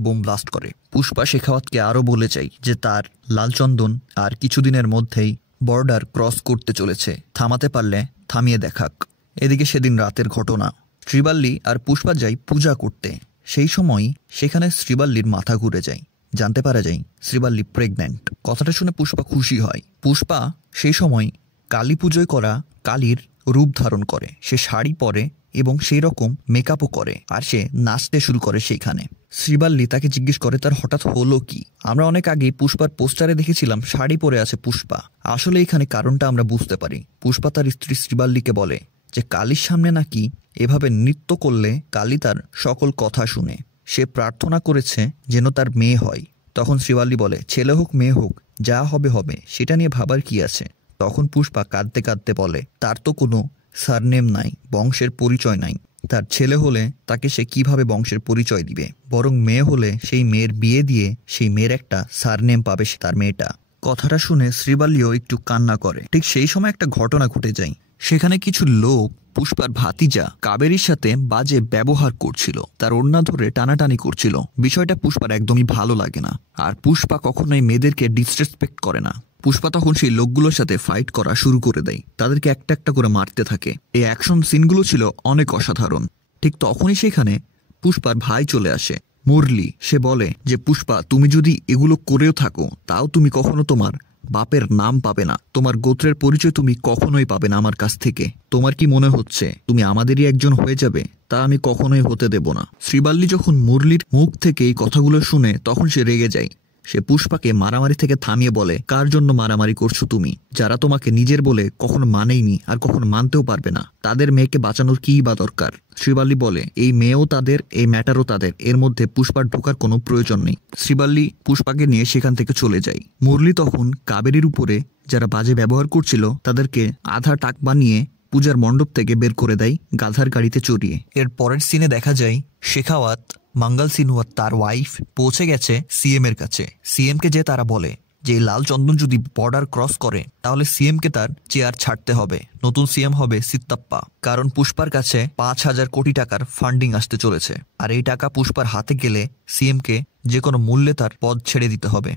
বোম ব্লাস্ট করে। পুষ্পা শেখাওয়াতকে আরও বলে চাই যে তার লাল চন্দন আর কিছুদিনের মধ্যেই বর্ডার ক্রস করতে চলেছে, থামাতে পারলে থামিয়ে দেখাক। এদিকে সেদিন রাতের ঘটনা, শ্রীবাল্লি আর পুষ্পা যায় পূজা করতে। সেই সময় সেখানে শ্রীবাল্লির মাথা ঘুরে যায়, জানতে পারা যায় শ্রীবাল্লি প্রেগন্যান্ট। কথাটা শুনে পুষ্পা খুশি হয়। পুষ্পা সেই সময় কালী পুজোয় করা কালীর রূপ ধারণ করে, সে শাড়ি পরে এবং সেই রকম মেকআপও করে আর সে নাচতে শুরু করে সেইখানে। শ্রীবাল্লি তাকে জিজ্ঞেস করে তার হঠাৎ হলো কি। আমরা অনেক আগে পুষ্পার পোস্টারে দেখেছিলাম শাড়ি পরে আছে পুষ্পা, আসলে এখানে কারণটা আমরা বুঝতে পারি। পুষ্পা তার স্ত্রী শ্রীবাল্লিকে বলে যে কালীর সামনে নাকি এভাবে নৃত্য করলে কালী তার সকল কথা শুনে, সে প্রার্থনা করেছে যেন তার মেয়ে হয়। তখন শ্রীবাল্লি বলে ছেলে হোক মেয়ে হোক যা হবে হবে, সেটা নিয়ে ভাবার কি আছে। তখন পুষ্পা কাঁদতে কাঁদতে বলে তার তো কোনো সারনেম নাই, বংশের পরিচয় নাই, তার ছেলে হলে তাকে সে কিভাবে বংশের পরিচয় দিবে, বরং মেয়ে হলে সেই মেয়ের বিয়ে দিয়ে সেই মেয়ের একটা সারনেম পাবে সে তার মেয়েটা। কথাটা শুনে শ্রীবাল্লিও একটু কান্না করে। ঠিক সেই সময় একটা ঘটনা ঘটে যায়, সেখানে কিছু লোক পুষ্পার ভাতিজা কাবেরীর সাথে বাজে ব্যবহার করছিল, তার ওড়না ধরে টানাটানি করছিল। বিষয়টা পুষ্পার একদমই ভালো লাগে না, আর পুষ্পা কখনোই মেয়েদেরকে ডিসরেসপেক্ট করে না। পুষ্পা তখন সেই লোকগুলোর সাথে ফাইট করা শুরু করে দেয়, তাদেরকে একটা একটা করে মারতে থাকে। এই অ্যাকশন সিনগুলো ছিল অনেক অসাধারণ। ঠিক তখনই সেখানে পুষ্পার ভাই চলে আসে, মুরলি। সে বলে যে পুষ্পা তুমি যদি এগুলো করেও থাকো তাও তুমি কখনো তোমার বাপের নাম পাবে না, তোমার গোত্রের পরিচয় তুমি কখনোই পাবে না আমার কাছ থেকে। তোমার কি মনে হচ্ছে তুমি আমাদেরই একজন হয়ে যাবে? তা আমি কখনোই হতে দেব না। শ্রীবাল্লি যখন মুরলির মুখ থেকে এই কথাগুলো শুনে তখন সে রেগে যায়। সে পুষ্পাকে মারামারি থেকে থামিয়ে বলে, কার জন্য মারামারি করছো তুমি? যারা তোমাকে নিজের বলে কখনো মানেইনি আর কখনো মানতেও পারবে না, তাদের মেয়েকে বাঁচানোর কী বা দরকার? শ্রীবাল্লি বলে, এই মেয়েও তাদের, এই ম্যাটারও তাদের, এর মধ্যে পুষ্পার ঢোকার কোনো প্রয়োজন নেই। শ্রীবাল্লি পুষ্পাকে নিয়ে সেখান থেকে চলে যায়। মুরলি তখন কাবেরীর উপরে যারা বাজে ব্যবহার করছিল তাদেরকে আধা টাক বানিয়ে পূজার মণ্ডপ থেকে বের করে দেয় গাধার গাড়িতে চড়িয়ে। এর পরের সিনে দেখা যায় শেখাওয়াত, মঙ্গল সিনহা তার ওয়াইফ পৌঁছে গেছে সিএম এর কাছে। সিএম কে যে তারা বলে যে লাল চন্দন যদি বর্ডার ক্রস করে তাহলে সিএম কে তার চেয়ার ছাড়তে হবে। নতুন সিএম হবে সিত্তাপ্পা, কারণ পুষ্পার কাছে 5,000 কোটি টাকার ফান্ডিং আসতে চলেছে। আর এই টাকা পুষ্পার হাতে গেলে সিএম কে যে কোনো মূল্যে তার পদ ছেড়ে দিতে হবে।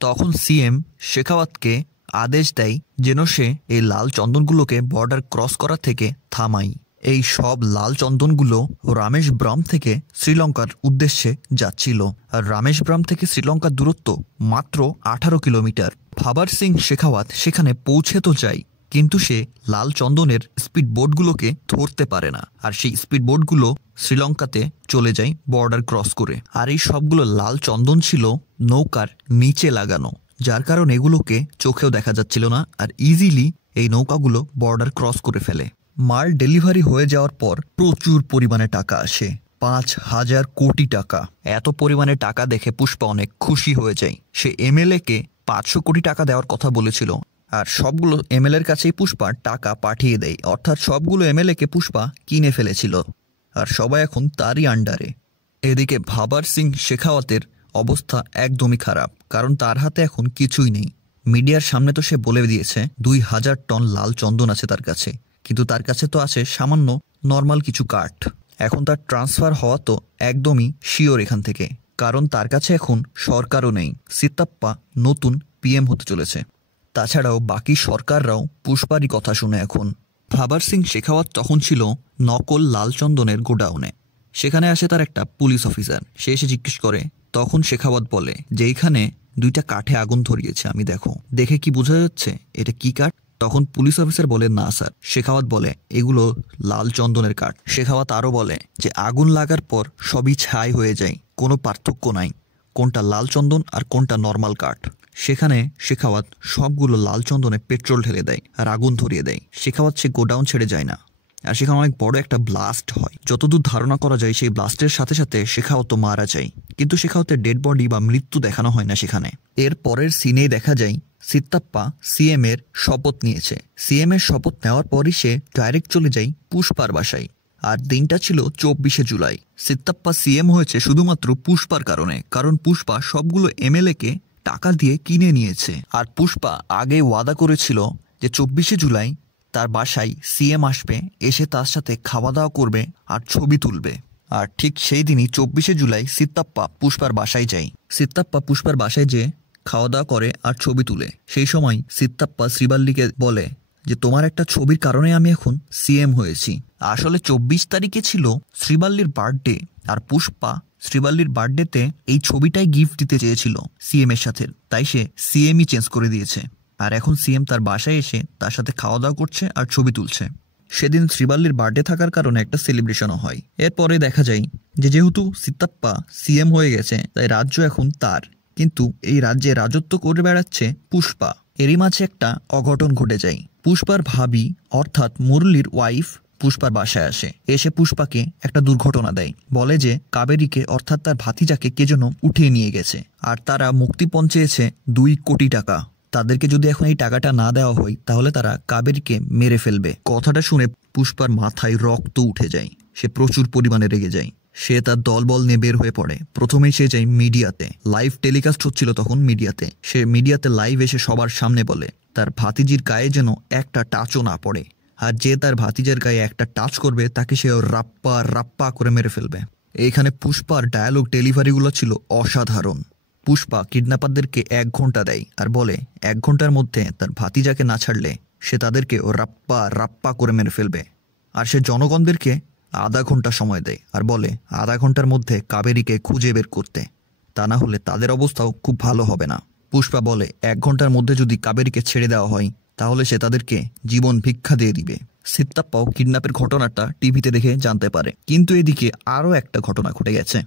তখন সিএম শেখাওয়াতকে আদেশ দেয় যেন সে এই লাল চন্দনগুলোকে বর্ডার ক্রস করা থেকে থামায়। এই সব লাল চন্দনগুলো রামেশব্রাম থেকে শ্রীলঙ্কার উদ্দেশ্যে যাচ্ছিল। আর রামেশব্রাম থেকে শ্রীলঙ্কার দূরত্ব মাত্র 18 কিলোমিটার। ভাবার সিং শেখাওয়াত সেখানে পৌঁছে তো যায়, কিন্তু সে লাল চন্দনের স্পিড বোটগুলোকে ধরতে পারে না। আর সেই স্পিড বোটগুলো শ্রীলঙ্কাতে চলে যায় বর্ডার ক্রস করে। আর এই সবগুলো লাল চন্দন ছিল নৌকার নিচে লাগানো, যার কারণে এগুলোকে চোখেও দেখা যাচ্ছিল না। আর ইজিলি এই নৌকাগুলো বর্ডার ক্রস করে ফেলে। মাল ডেলিভারি হয়ে যাওয়ার পর প্রচুর পরিমাণে টাকা আসে, 5,000 কোটি টাকা। এত পরিমাণে টাকা দেখে পুষ্পা অনেক খুশি হয়ে যায়। সে এমএলএ কে 500 কোটি টাকা দেওয়ার কথা বলেছিল, আর সবগুলো এমএলএর কাছেই পুষ্পা টাকা পাঠিয়ে দেয়। অর্থাৎ সবগুলো এমএলএ কে পুষ্পা কিনে ফেলেছিল, আর সবাই এখন তারই আন্ডারে। এদিকে ভাবার সিং শেখাওয়াতের অবস্থা একদমই খারাপ, কারণ তার হাতে এখন কিছুই নেই। মিডিয়ার সামনে তো সে বলে দিয়েছে 2,000 টন লাল চন্দন আছে তার কাছে, কিন্তু তার কাছে তো আছে সামান্য নর্মাল কিছু কাঠ। এখন তার ট্রান্সফার হওয়া তো একদমই শিওর এখান থেকে, কারণ তার কাছে এখন সরকারও নেই। সিত্তাপ্পা নতুন পিএম হতে চলেছে। তাছাড়াও বাকি সরকাররাও পুষ্পারই কথা শুনে এখন। ভাবার সিং শেখাওয়াত তখন ছিল নকল লাল চন্দনের গোডাউনে। সেখানে আসে তার একটা পুলিশ অফিসার। সে এসে জিজ্ঞেস করে, তখন শেখাওয়াত বলে যে এইখানে 2টা কাঠে আগুন ধরিয়েছে আমি, দেখে কি বোঝা যাচ্ছে এটা কি কাঠ? তখন পুলিশ অফিসার বলে, না স্যার। শেখাওয়াত বলে, এগুলো লাল চন্দনের কাঠ। শেখাওয়াত আরও বলে যে আগুন লাগার পর সবই ছাই হয়ে যায়, কোনো পার্থক্য নাই কোনটা লাল চন্দন আর কোনটা নর্মাল কাঠ। সেখানে শেখাওয়াত সবগুলো লাল চন্দনে পেট্রোল ঢেলে দেয় আর আগুন ধরিয়ে দেয়। শেখাওয়াত সে গোডাউন ছেড়ে যায় না, আর সেখানে অনেক বড় একটা ব্লাস্ট হয়। যতদূর ধারণা করা যায় সেই ব্লাস্টের সাথে সাথে শেখাওয়াত মারা যায়, কিন্তু শেখাওয়াতের ডেড বডি বা মৃত্যু দেখানো হয় না সেখানে। এর পরের সিনেই দেখা যায় সিত্তাপ্পা সিএম এর শপথ নিয়েছে। সিএম এর শপথ নেওয়ার পরই সে ডাইরেক্ট চলে যায় পুষ্পার বাসায়। আর দিনটা ছিল 24শে জুলাই। সিত্তাপ্পা সিএম হয়েছে শুধুমাত্র পুষ্পার কারণে, কারণ পুষ্পা সবগুলো এমএলএ কে টাকা দিয়ে কিনে নিয়েছে। আর পুষ্পা আগে ওয়াদা করেছিল যে 24শে জুলাই তার বাসায় সিএম আসবে, এসে তার সাথে খাওয়া দাওয়া করবে আর ছবি তুলবে। আর ঠিক সেই দিনই 24শে জুলাই সিত্তাপ্পা পুষ্পার বাসায় যায়। সিত্তাপ্পা পুষ্পার বাসায় যে খাওয়া দাওয়া করে আর ছবি তুলে। সেই সময় সিত্তাপ্পা শ্রীবাল্লিকে বলে যে তোমার একটা ছবির কারণে আমি এখন সিএম হয়েছি। আসলে 24 তারিখে ছিল শ্রীবাল্লির বার্থডে, আর পুষ্পা শ্রীবাল্লির বার্থডেতে এই ছবিটাই গিফট দিতে চেয়েছিল সিএম এর সাথে, তাই সে সিএমই চেঞ্জ করে দিয়েছে। আর এখন সিএম তার বাসায় এসে তার সাথে খাওয়া দাওয়া করছে আর ছবি তুলছে। সেদিন শ্রীবাল্লির বার্থডে থাকার কারণে একটা সেলিব্রেশনও হয়। এরপরে দেখা যায় যে যেহেতু সিত্তাপ্পা সিএম হয়ে গেছে তাই রাজ্য এখন তার, কিন্তু এই রাজ্যে রাজত্ব করে বেড়াচ্ছে পুষ্পা। এরই মাঝে একটা অঘটন ঘটে যায়। পুষ্পার ভাবি অর্থাৎ মুরলির ওয়াইফ পুষ্পার বাসায় আসে। এসে পুষ্পাকে একটা দুর্ঘটনা দেয়, বলে যে কাবেরীকে অর্থাৎ তার ভাতিজাকে কে যেন উঠিয়ে নিয়ে গেছে, আর তারা মুক্তিপণ চেয়েছে 2 কোটি টাকা। তাদেরকে যদি এখন এই টাকাটা না দেওয়া হয় তাহলে তারা কাবেরীকে মেরে ফেলবে। কথাটা শুনে পুষ্পার মাথায় রক্ত উঠে যায়। সে প্রচুর পরিমাণে রেগে যায়। সে তার দলবল নিয়ে বের হয়ে পড়ে। প্রথমেই সে যায় মিডিয়াতে। লাইভ টেলিকাস্ট হচ্ছিল তখন মিডিয়াতে। সে মিডিয়াতে লাইভ এসে সবার সামনে বলে তার ভাতিজির গায়ে যেন একটা টাচও না পড়ে, আর যে তার ভাতিজার গায়ে একটা টাচ করবে তাকে সে রাপ্পা রাপ্পা করে মেরে ফেলবে। এইখানে পুষ্পার ডায়ালগ ডেলিভারিগুলো ছিল অসাধারণ। পুষ্পা কিডন্যাপারদেরকে 1 ঘন্টা দেয় আর বলে 1 ঘন্টার মধ্যে তার ভাতিজাকে না ছাড়লে সে তাদেরকে রাপ্পা রাপ্পা করে মেরে ফেলবে। আর সে জনগণদেরকে আধা ঘন্টা সময় দেয় আর বলে আধা ঘন্টার মধ্যে কাবেরীকে খুঁজে বের করতে, তা না হলে তাদের অবস্থাও খুব ভালো হবে না। পুষ্পা বলে 1 ঘন্টার মধ্যে যদি কাবেরীকে ছেড়ে দেওয়া হয় তাহলে সে তাদেরকে জীবন ভিক্ষা দিয়ে দিবে। সিত্তাপ্পাও কিডন্যাপের ঘটনাটা টিভিতে দেখে জানতে পারে, কিন্তু এদিকে আরও একটা ঘটনা ঘটে গেছে।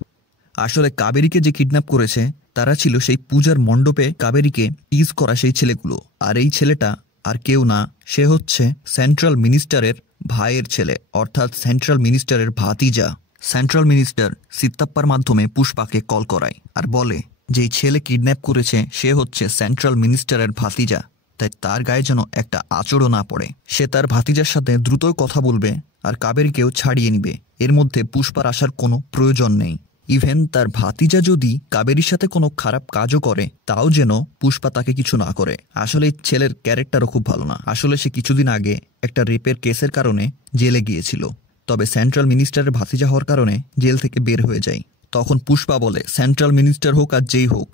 আসলে কাবেরীকে যে কিডন্যাপ করেছে তারা ছিল সেই পূজার মণ্ডপে কাবেরীকে টিজ করা সেই ছেলেগুলো। আর এই ছেলেটা আর কেউ না, সে হচ্ছে সেন্ট্রাল মিনিস্টারের ভাইয়ের ছেলে, অর্থাৎ সেন্ট্রাল মিনিস্টারের ভাতিজা। সেন্ট্রাল মিনিস্টার সিত্তাপ্পার মাধ্যমে পুষ্পাকে কল করায় আর বলে যে ছেলে কিডন্যাপ করেছে সে হচ্ছে সেন্ট্রাল মিনিস্টারের ভাতিজা, তাই তার গায়ে যেন একটা আঁচড়ও না পড়ে। সে তার ভাতিজার সাথে দ্রুতই কথা বলবে আর কাবেরীকেও ছাড়িয়ে নিবে। এর মধ্যে পুষ্পার আসার কোনো প্রয়োজন নেই। ইভেন তার ভাতিজা যদি কাবেরীর সাথে কোনো খারাপ কাজও করে তাও যেন পুষ্পা তাকে কিছু না করে। আসলে এই ছেলের ক্যারেক্টারও খুব ভালো না। আসলে সে কিছুদিন আগে একটা রেপের কেসের কারণে জেলে গিয়েছিল, তবে সেন্ট্রাল মিনিস্টারের ভাতিজা হওয়ার কারণে জেল থেকে বের হয়ে যায়। তখন পুষ্পা বলে, সেন্ট্রাল মিনিস্টার হোক আর যেই হোক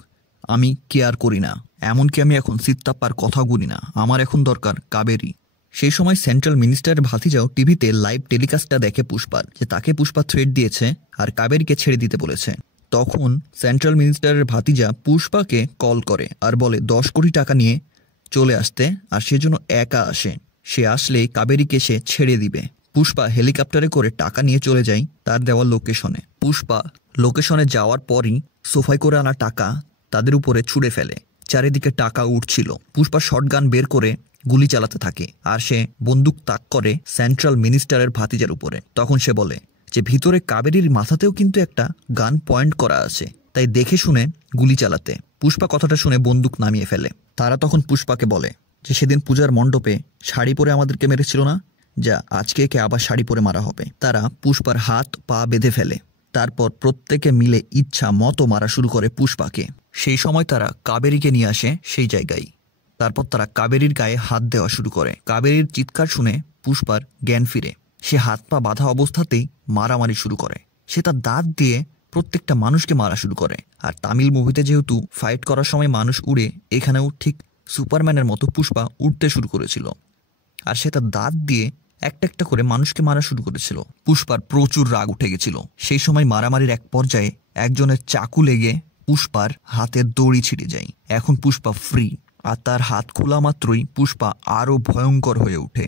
আমি কেয়ার করি না, এমনকি আমি এখন সিত্তাপ্পার কথা গুনি না, আমার এখন দরকার কাবেরী। সেই সময় সেন্ট্রাল মিনিস্টারের ভাতিজাও টিভিতে লাইভ টেলিকাস্টটা দেখে পুষ্পার, যে তাকে পুষ্পা থ্রেট দিয়েছে আর কাবেরীকে ছেড়ে দিতে বলেছে। তখন সেন্ট্রাল মিনিস্টারের ভাতিজা পুষ্পাকে কল করে আর বলে 10 কোটি টাকা নিয়ে চলে আসতে, আর সেজন্য একা আসে, সে আসলেই কাবেরীকে সে ছেড়ে দিবে। পুষ্পা হেলিকপ্টারে করে টাকা নিয়ে চলে যায় তার দেওয়া লোকেশনে। পুষ্পা লোকেশনে যাওয়ার পরই সোফায় করে আনা টাকা তাদের উপরে ছুঁড়ে ফেলে। চারিদিকে টাকা উঠছিল। পুষ্পা শটগান বের করে গুলি চালাতে থাকে আর সে বন্দুক তাক করে সেন্ট্রাল মিনিস্টারের ভাতিজার উপরে। তখন সে বলে যে ভিতরে কাবেরীর মাথাতেও কিন্তু একটা গান পয়েন্ট করা আছে, তাই দেখে শুনে গুলি চালাতে। পুষ্পা কথাটা শুনে বন্দুক নামিয়ে ফেলে। তারা তখন পুষ্পাকে বলে যে সেদিন পূজার মণ্ডপে শাড়ি পরে আমাদেরকে মেরেছিল না, যা আজকে একে আবার শাড়ি পরে মারা হবে। তারা পুষ্পার হাত পা বেঁধে ফেলে, তারপর প্রত্যেকে মিলে ইচ্ছা মতো মারা শুরু করে পুষ্পাকে। সেই সময় তারা কাবেরীকে নিয়ে আসে সেই জায়গায়। তারপর তারা কাবেরীর গায়ে হাত দেওয়া শুরু করে। কাবেরীর চিৎকার শুনে পুষ্পার জ্ঞান ফিরে। সে হাত পা বাঁধা অবস্থাতেই মারামারি শুরু করে। সে তার দাঁত দিয়ে প্রত্যেকটা মানুষকে মারা শুরু করে। আর তামিল মুভিতে যেহেতু ফাইট করার সময় মানুষ উড়ে, এখানেও ঠিক সুপারম্যানের মতো পুষ্পা উঠতে শুরু করেছিল আর সে তার দাঁত দিয়ে একটা একটা করে মানুষকে মারা শুরু করেছিল। পুষ্পার প্রচুর রাগ উঠে গেছিল। সেই সময় মারামারির এক পর্যায়ে একজনের চাকু লেগে পুষ্পার হাতের দড়ি ছিঁড়ে যায়। এখন পুষ্পা ফ্রি, আর তার হাত খোলা মাত্রই পুষ্পা আরও ভয়ঙ্কর হয়ে ওঠে।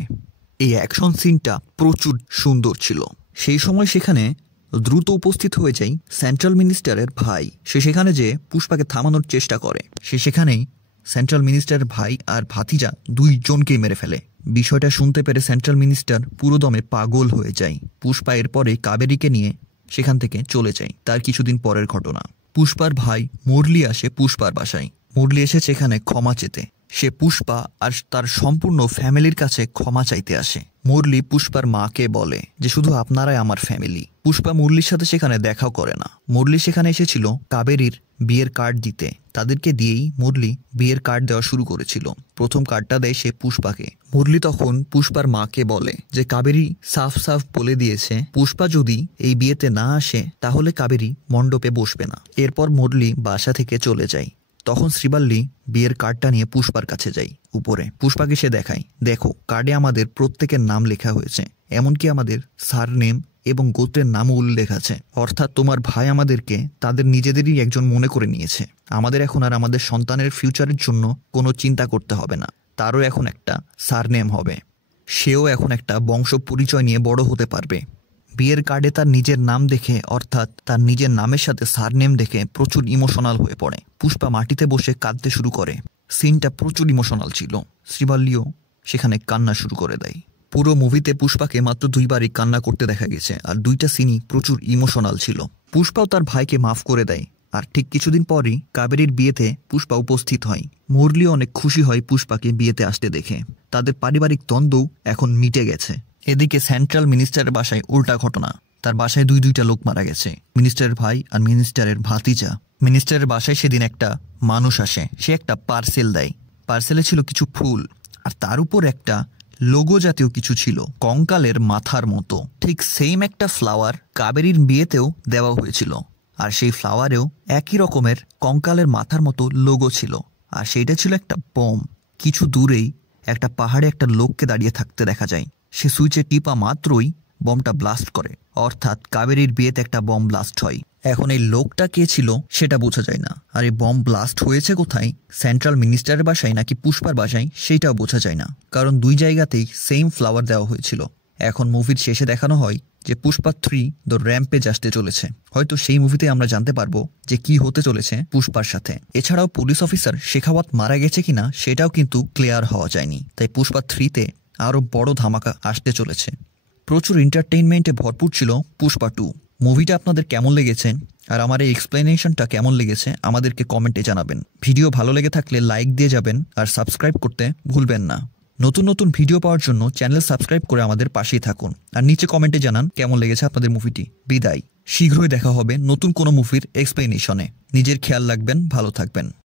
এই অ্যাকশন সিনটা প্রচুর সুন্দর ছিল। সেই সময় সেখানে দ্রুত উপস্থিত হয়ে যায় সেন্ট্রাল মিনিস্টারের ভাই। সে সেখানে যে পুষ্পাকে থামানোর চেষ্টা করে। সে সেখানেই সেন্ট্রাল মিনিস্টারের ভাই আর ভাতিজা 2 জনকেই মেরে ফেলে। বিষয়টা শুনতে পেরে সেন্ট্রাল মিনিস্টার পুরোদমে পাগল হয়ে যায়। পুষ্পা এরপরে কাবেরীকে নিয়ে সেখান থেকে চলে যায়। তার কিছুদিন পরের ঘটনা, পুষ্পার ভাই মুরলি আসে পুষ্পার বাসায়। মুরলি এসে সেখানে ক্ষমা চেতে। সে পুষ্পা আর তার সম্পূর্ণ ফ্যামিলির কাছে ক্ষমা চাইতে আসে। মুরলি পুষ্পার মাকে বলে যে শুধু আপনারাই আমার ফ্যামিলি। পুষ্পা মুরলির সাথে সেখানে দেখাও করে না। মুরলি সেখানে এসেছিল কাবেরীর বিয়ের কার্ড দিতে। তাদেরকে দিয়েই মুরলি বিয়ের কার্ড দেওয়া শুরু করেছিল। প্রথম কার্ডটা দেয় সে পুষ্পাকে। মুরলি তখন পুষ্পার মাকে বলে যে কাবেরী সাফ সাফ বলে দিয়েছে পুষ্পা যদি এই বিয়েতে না আসে তাহলে কাবেরী মণ্ডপে বসবে না। এরপর মুরলি বাসা থেকে চলে যায়। তখন শ্রীবাল্লি বিয়ের কার্ডটা নিয়ে পুষ্পার কাছে যায়। উপরে পুষ্পাকে সে দেখায়, দেখো কার্ডে আমাদের প্রত্যেকের নাম লেখা হয়েছে, এমনকি আমাদের সার নেম এবং গোত্রের নামও উল্লেখ আছে। অর্থাৎ তোমার ভাই আমাদেরকে তাদের নিজেদেরই একজন মনে করে নিয়েছে। আমাদের এখন আর আমাদের সন্তানের ফিউচারের জন্য কোনো চিন্তা করতে হবে না। তারও এখন একটা সার নেম হবে, সেও এখন একটা বংশ পরিচয় নিয়ে বড় হতে পারবে। বিয়ের কার্ডে তার নিজের নাম দেখে, অর্থাৎ তার নিজের নামের সাথে সারনেম দেখে প্রচুর ইমোশনাল হয়ে পড়ে। পুষ্পা মাটিতে বসে কাঁদতে শুরু করে। সিনটা প্রচুর ইমোশনাল ছিল। শ্রীবাল্লিও সেখানে কান্না শুরু করে দেয়। পুরো মুভিতে পুষ্পাকে মাত্র 2 বারই কান্না করতে দেখা গেছে, আর 2টা সিনই প্রচুর ইমোশনাল ছিল। পুষ্পাও তার ভাইকে মাফ করে দেয়। আর ঠিক কিছুদিন পরই কাবেরীর বিয়েতে পুষ্পা উপস্থিত হয়। মুরলিও অনেক খুশি হয় পুষ্পাকে বিয়েতে আসতে দেখে। তাদের পারিবারিক দ্বন্দ্বও এখন মিটে গেছে। এদিকে সেন্ট্রাল মিনিস্টারের বাসায় উল্টা ঘটনা। তার বাসায় 2টা লোক মারা গেছে, মিনিস্টারের ভাই আর মিনিস্টারের ভাতিজা। মিনিস্টারের বাসায় সেদিন একটা মানুষ আসে। সে একটা পার্সেল দেয়। পার্সেলে ছিল কিছু ফুল, আর তার উপর একটা লোগো জাতীয় কিছু ছিল, কঙ্কালের মাথার মতো। ঠিক সেম একটা ফ্লাওয়ার কাবেরীর বিয়েতেও দেওয়া হয়েছিল, আর সেই ফ্লাওয়ারেও একই রকমের কঙ্কালের মাথার মতো লোগো ছিল। আর সেইটা ছিল একটা বম। কিছু দূরেই একটা পাহাড়ে একটা লোককে দাঁড়িয়ে থাকতে দেখা যায়। সে সুইচে টিপা মাত্রই বমটা ব্লাস্ট করে, অর্থাৎ কাবেরীর বিয়েতে একটা বম ব্লাস্ট হয়। এখন এই লোকটা কে ছিল সেটা বোঝা যায় না, আর এই বম ব্লাস্ট হয়েছে কোথায়, সেন্ট্রাল মিনিস্টারের বাসায় নাকি পুষ্পার বাসায় সেটাও বোঝা যায় না, কারণ দুই জায়গাতেই সেম ফ্লাওয়ার দেওয়া হয়েছিল। এখন মুভির শেষে দেখানো হয় যে পুষ্পা 3 দ্য র্যাম্পেজ আসতে চলেছে। হয়তো সেই মুভিতে আমরা জানতে পারবো যে কি হতে চলেছে পুষ্পার সাথে। এছাড়াও পুলিশ অফিসার শেখাওয়াত মারা গেছে কিনা সেটাও কিন্তু ক্লিয়ার হওয়া যায়নি। তাই পুষ্পা 3-তে আরো বড় ধামাকা আসতে চলেছে। প্রচুর এন্টারটেইনমেন্টে ভরপুর ছিল পুষ্পা 2। মুভিটা আপনাদের কেমন লেগেছে আর আমার এই এক্সপ্লেনেশনটা কেমন লেগেছে আমাদেরকে কমেন্টে জানাবেন। ভিডিও ভালো লেগে থাকলে লাইক দিয়ে যাবেন আর সাবস্ক্রাইব করতে ভুলবেন না। নতুন নতুন ভিডিও পাওয়ার জন্য চ্যানেল সাবস্ক্রাইব করে আমাদের পাশেই থাকুন আর নিচে কমেন্টে জানান কেমন লেগেছে আপনাদের মুভিটি। বিদায়, শীঘ্রই দেখা হবে নতুন কোনো মুভির এক্সপ্লেনেশনে। নিজের খেয়াল রাখবেন, ভালো থাকবেন।